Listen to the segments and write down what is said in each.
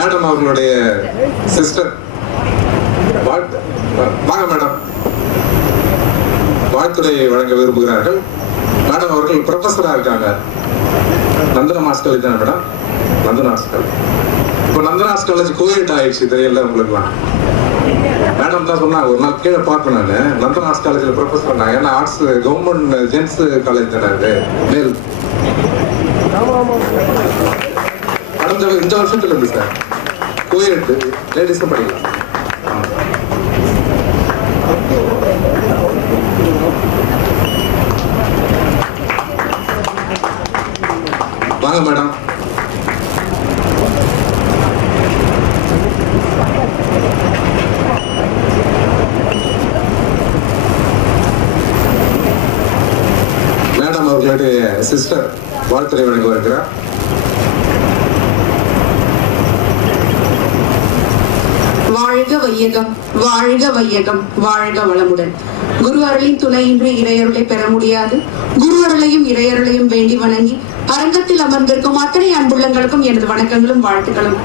Madam அவர்களுடைய sister. வாங்க madam. வாழ்த்துறை வழங்க விரும்புகிறார்கள். மேடம் அவர்கள் ப்ரொஃபஸராக இருக்காங்க. நந்தன மாஸ் காலேஜ் தானே மேடம்? நந்தன ஹாஸ்கல் இப்போ நந்தனாஸ் காலேஜ் கோவிட் ஆயிடுச்சு. தெரியல உங்களுக்குலாம். மேடம் தான் சொன்னாங்க. ஒரு நாள் கீழே பார்ப்பேன் நான். நந்தனாஸ் காலேஜில் ப்ரொஃபஸர் பண்ணாங்க ஏன்னா ஆர்ட்ஸ் கவர்மெண்ட் ஜென்ஸ் காலேஜ் தானே அது. மேல். கடந்த இந்த வருஷத்துல இருந்து சார். கோயட் லேடிஸும் படிக்கலாம் ஆமா. வாங்க மேடம் மேடம் அவர்களுடைய சிஸ்டர் வாழ்த்துறை வழங்க வருகிறார் வாழ்க வையகம் வாழ்க வையகம் வாழ்க வளமுடன். குரு அருளின் துணையின்றி இறையருளை பெற முடியாது. குரு அருளையும் இறையருளையும் வேண்டி வணங்கி அரங்கத்தில் அமர்ந்திருக்கும் அத்தனை அன்புள்ளங்களுக்கும் எனது வணக்கங்களும் வாழ்த்துக்களும்.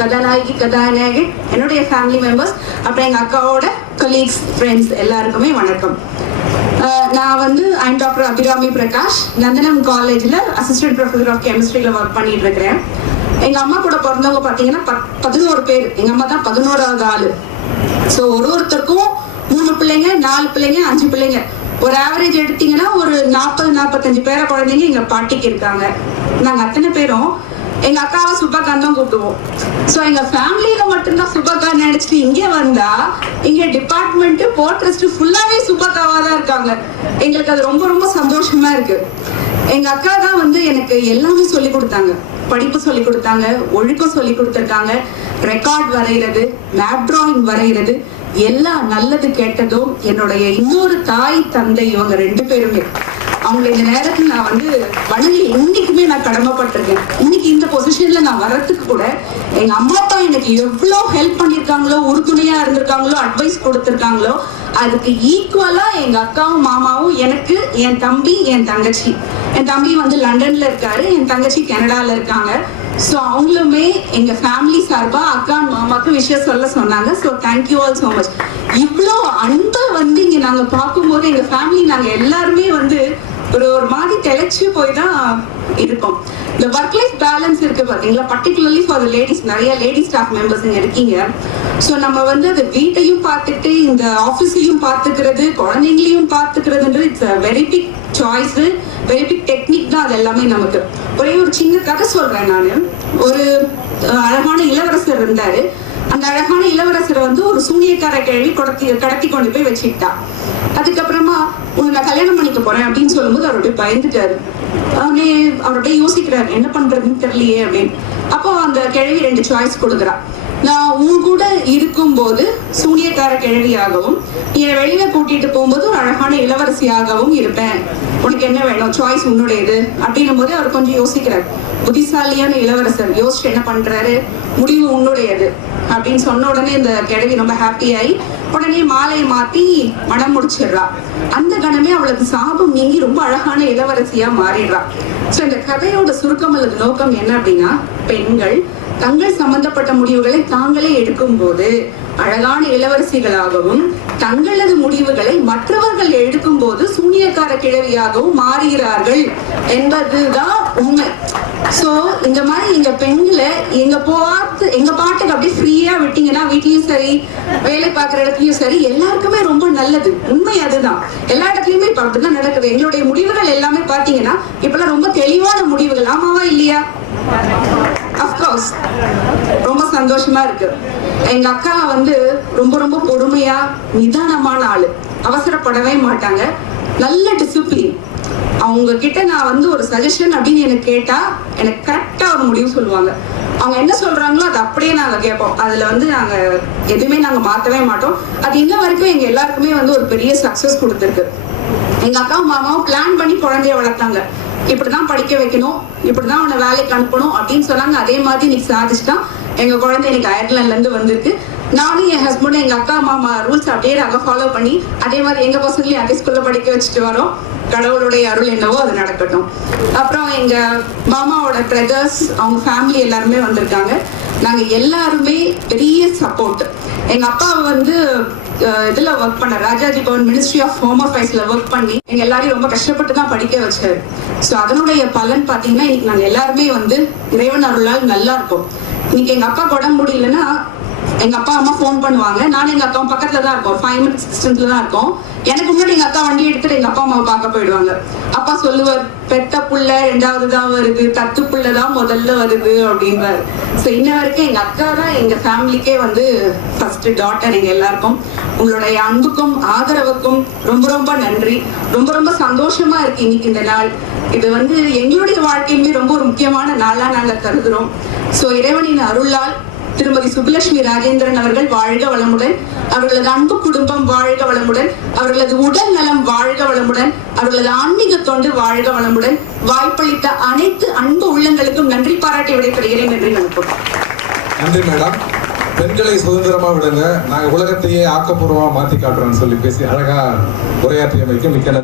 கதாநாயகி கதாநாயகி என்னுடைய ஃபேமிலி மெம்பர்ஸ் அப்புறம் எங்க அக்காவோட கலீக்ஸ் ஃப்ரெண்ட்ஸ் எல்லாருக்குமே வணக்கம். நான் வந்து ஐம் டாக்டர் அபிராமி பிரகாஷ். நந்தனம் காலேஜில் அசிஸ்டன்ட் ப்ரொஃபஸர் ஆஃப் கெமிஸ்ட்ரியில் ஒர்க் பண்ணிட்டு இருக்கிறேன். எங்க அம்மா கூட பிறந்தவங்க பாத்தீங்கன்னா பதினோரு பேர். எங்க அம்மா தான் பதினோராவது ஆளு. ஸோ ஒரு ஒருத்தருக்கும் மூணு பிள்ளைங்க நாலு பிள்ளைங்க அஞ்சு பிள்ளைங்க. ஒரு ஆவரேஜ் எடுத்தீங்கன்னா ஒரு நாற்பது நாற்பத்தஞ்சு பேர குழந்தைங்க எங்க பாட்டிக்கு இருக்காங்க. நாங்க அத்தனை பேரும் எங்க அக்காவை சுப்பாக்கான் தான் கூப்பிடுவோம். ஸோ எங்க ஃபேமிலியில மட்டும்தான் சுப்பக்கான் நினைச்சிட்டு இங்கே வந்தா இங்க டிபார்ட்மெண்ட் போர்ட்ரஸ்ட் ஃபுல்லாவே சுப்பாக்காவா தான் இருக்காங்க. எங்களுக்கு அது ரொம்ப ரொம்ப சந்தோஷமா இருக்கு. எங்க அக்கா தான் வந்து எனக்கு எல்லாமே சொல்லி கொடுத்தாங்க. படிப்பு சொல்லி கொடுத்தாங்க ஒழுக்கம் சொல்லி கொடுத்துருக்காங்க ரெக்கார்ட் வரைகிறது மேப் டிராயிங் வரைகிறது எல்லா நல்லது கேட்டதும் என்னுடைய இன்னொரு தாய் தந்தை இவங்க ரெண்டு பேருமே. அவங்க இந்த நேரத்துல நான் வந்து வணங்கி இன்னைக்குமே நான் கடமைப்பட்டிருக்கேன். இன்னைக்கு இந்த பொசிஷன்ல நான் வர்றதுக்கு கூட எங்க அம்மா அப்பா எனக்கு எவ்வளவு ஹெல்ப் பண்ணிருக்காங்களோ உறுதுணையா இருந்திருக்காங்களோ அட்வைஸ் கொடுத்திருக்காங்களோ அதுக்கு ஈக்குவலா எங்க அக்காவும் மாமாவும் எனக்கு என் தம்பி என் தங்கச்சி. என் தம்பி வந்து லண்டன்ல இருக்காரு என் தங்கச்சி கனடால இருக்காங்க. ஸோ அவங்களுமே எங்க ஃபேமிலி சார்பா அக்கா மாமாக்கு விஷயம் சொல்ல சொன்னாங்க. So thank you all so much இவ்வளோ அன்பை வந்து இங்க நாங்க பார்க்கும்போது எங்க ஃபேமிலி நாங்க எல்லாருமே வந்து ஒரு ஒரு மாதிரி தெளிச்சு போய் தான் இருக்கும். இந்த ஒர்க் லைஃப் பேலன்ஸ் இருக்கு பாத்தீங்களா? பர்டிகுலர்லி ஃபார் லேடிஸ் நிறைய லேடி ஸ்டாஃப் மெம்பர்ஸ் இருக்கீங்க. ஸோ நம்ம வந்து அது வீட்டையும் பார்த்துட்டு இந்த ஆஃபீஸையும் பார்த்துக்கிறது குழந்தைங்களையும் பார்த்துக்கிறதுன்றது it's a very big choice very big technique தான் அது எல்லாமே நமக்கு. ஒரே ஒரு சின்ன கதை சொல்றேன் நான். ஒரு அழகான இளவரசர் இருந்தாரு. அந்த அழகான இளவரசரை வந்து ஒரு சூனியக்கார கேள்வி கடத்தி கடத்தி கொண்டு போய் வச்சுக்கிட்டா. அதுக்கப்புறமா உன்னை நான் கல்யாணம் பண்ணிக்க போறேன் அப்படின்னு சொல்லும்போது அவருடைய பயந்துட்டாரு. அவனே அவருடைய யோசிக்கிறார் என்ன பண்றதுன்னு தெரியலையே அப்படின்னு. அப்போ அந்த கிழவி ரெண்டு சாய்ஸ் கொடுக்குறா. நான் உன் கூட இருக்கும்போது சூனியக்கார கிழவியாகவும் என்னை வெளியில கூட்டிட்டு போகும்போது ஒரு அழகான இளவரசியாகவும் இருப்பேன். உனக்கு என்ன வேணும்? சாய்ஸ் உன்னுடையது அப்படின்னும் போது அவர் கொஞ்சம் யோசிக்கிறார். புத்திசாலியான இளவரசர் யோசிச்சு என்ன பண்றாரு? முடிவு உன்னுடையது. அப்படின்னு சொன்ன உடனே இந்த கிழவி ரொம்ப ஹாப்பி ஆகி உடனே மாலையை மாத்தி மனம் முடிச்சிடுறா. அந்த கணமே அவளுக்கு சாபம் நீங்கி ரொம்ப அழகான இளவரசியா மாறிடுறா. சோ இந்த கதையோட சுருக்கம் அல்லது நோக்கம் என்ன அப்படின்னா பெண்கள் தங்கள் சம்பந்தப்பட்ட முடிவுகளை தாங்களே எடுக்கும்போது அழகான இளவரசிகளாகவும் தங்களது முடிவுகளை மற்றவர்கள் எடுக்கும் போது சூனியக்கார கிழவியாகவும் மாறுகிறார்கள் என்பதுதான் உண்மை. சோ இந்த மாதிரி எங்க பெண்களை எங்க பார்த்து எங்க பாட்டு அப்படியே விட்டீங்கன்னா வீட்லயும் சரி வேலை பார்க்குற இடத்துலயும் சரி எல்லாருக்குமே ரொம்ப நல்லது. உண்மை அதுதான். எல்லா இடத்துலயுமே இப்ப அப்படிதான் நடக்குது. எங்களுடைய முடிவுகள் எல்லாமே பாத்தீங்கன்னா இப்பெல்லாம் ரொம்ப தெளிவான முடிவுகள். ஆமாவா இல்லையா? அஃப்கோர்ஸ் ரொம்ப சந்தோஷமா இருக்கு. எங்க அக்கா வந்து ரொம்ப ரொம்ப பொறுமையா நிதானமான ஆளு. அவசரப்படவே மாட்டாங்க. நல்ல டிசிப்ளின் அவங்க கிட்ட நான் வந்து ஒரு சஜஷன் அப்படின்னு எனக்கு கேட்டா எனக்கு கரெக்டா ஒரு முடிவு சொல்லுவாங்க. அவங்க என்ன சொல்றாங்களோ அது அப்படியே நாங்க கேட்போம். அதுல வந்து நாங்க எதுவுமே நாங்க மாத்தவே மாட்டோம். அது இன்ன வரைக்கும் எங்க எல்லாருக்குமே வந்து ஒரு பெரிய சக்சஸ் கொடுத்துருக்கு. எங்க அக்கா மாமாவும் பிளான் பண்ணி குழந்தைய வளர்த்தாங்க. இப்படிதான் படிக்க வைக்கணும் இப்படிதான் அவனை வேலைக்கு அனுப்பணும் அப்படின்னு சொன்னாங்க. அதே மாதிரி இன்னைக்கு சாதிச்சுட்டான் எங்க குழந்தை இன்னைக்கு அயர்லாண்ட்ல இருந்து வந்திருக்கு. நானும் என் ஹஸ்பண்டும் எங்க அக்கா மாமா ரூல்ஸ் அப்படியே நாங்க ஃபாலோ பண்ணி அதே மாதிரி எங்க பசங்களையும் அதே ஸ்கூல்ல படிக்க வச்சுட்டு வரோம். கடவுளுடைய அருள் என்னவோ அது நடக்கட்டும். அப்புறம் எங்க மாமாவோட பிரதர்ஸ் அவங்க ஃபேமிலி எல்லாருமே வந்திருக்காங்க. நாங்க எல்லாருமே பெரிய சப்போர்ட் எங்க அப்பா வந்து இதுல ஒர்க் பண்ண Rajaji Bhavan ministry of home அஃபேர்ஸ்ல work பண்ணி எங்க எல்லாரையும் ரொம்ப கஷ்டப்பட்டு தான் படிக்க வச்சாரு. ஸோ அதனுடைய பலன் பாத்தீங்கன்னா இன்னைக்கு நாங்க எல்லாருமே வந்து இறைவன் அருளால் நல்லா இருக்கும். இன்னைக்கு எங்க அப்பா உடம்பு முடியலன்னா எங்க அப்பா அம்மா ஃபோன் பண்ணுவாங்க. நானும் எங்க அக்காவும் பக்கத்துல தான் இருக்கோம். ஃபைவ் மினிட்ஸ் டிஸ்டன்ஸ்ல தான் இருக்கோம். எனக்கு முன்னாடி எங்க அக்கா வண்டி எடுத்துட்டு எங்க அப்பா அம்மாவை பார்க்க போயிடுவாங்க. அப்பா சொல்லுவார் பெத்த புள்ள ரெண்டாவது தான் வருது தத்து புள்ள தான் முதல்ல வருது அப்படின்வாரு ஸோ இன்ன வரைக்கும் எங்க அக்கா தான் எங்க ஃபேமிலிக்கே வந்து ஃபர்ஸ்ட் டாட்டர் எங்க எல்லாருக்கும். உங்களுடைய அன்புக்கும் ஆதரவுக்கும் ரொம்ப ரொம்ப நன்றி. ரொம்ப ரொம்ப சந்தோஷமா இருக்கு இன்னைக்கு இந்த நாள். இது வந்து எங்களுடைய வாழ்க்கையுமே ரொம்ப ஒரு முக்கியமான நாளா நாங்க கருதுறோம். ஸோ இறைவனின் அருளால் திருமதி சுப்புலட்சுமி ராஜேந்திரன் அவர்கள் வாழ்க வளமுடன். அவர்களது அன்பு குடும்பம் வாழ்க வளமுடன் அவர்களது உடல் நலம் வாழ்க வளமுடன் அவர்களது ஆன்மீக தொண்டு வாழ்க வளமுடன். வாய்ப்பளித்த அனைத்து அன்பு உள்ளங்களுக்கும் நன்றி பாராட்டி விடைபெறுகிறேன். நன்றி வணக்கம். நன்றி மேடம். பெண்களை சுதந்திரமா விடுங்க. நாங்க உலகத்தையே ஆக்கப்பூர்வமா மாத்தி காட்டுறோம்னு சொல்லி பேசி அழகா உரையாற்றியமைக்கு மிக்க நன்றி.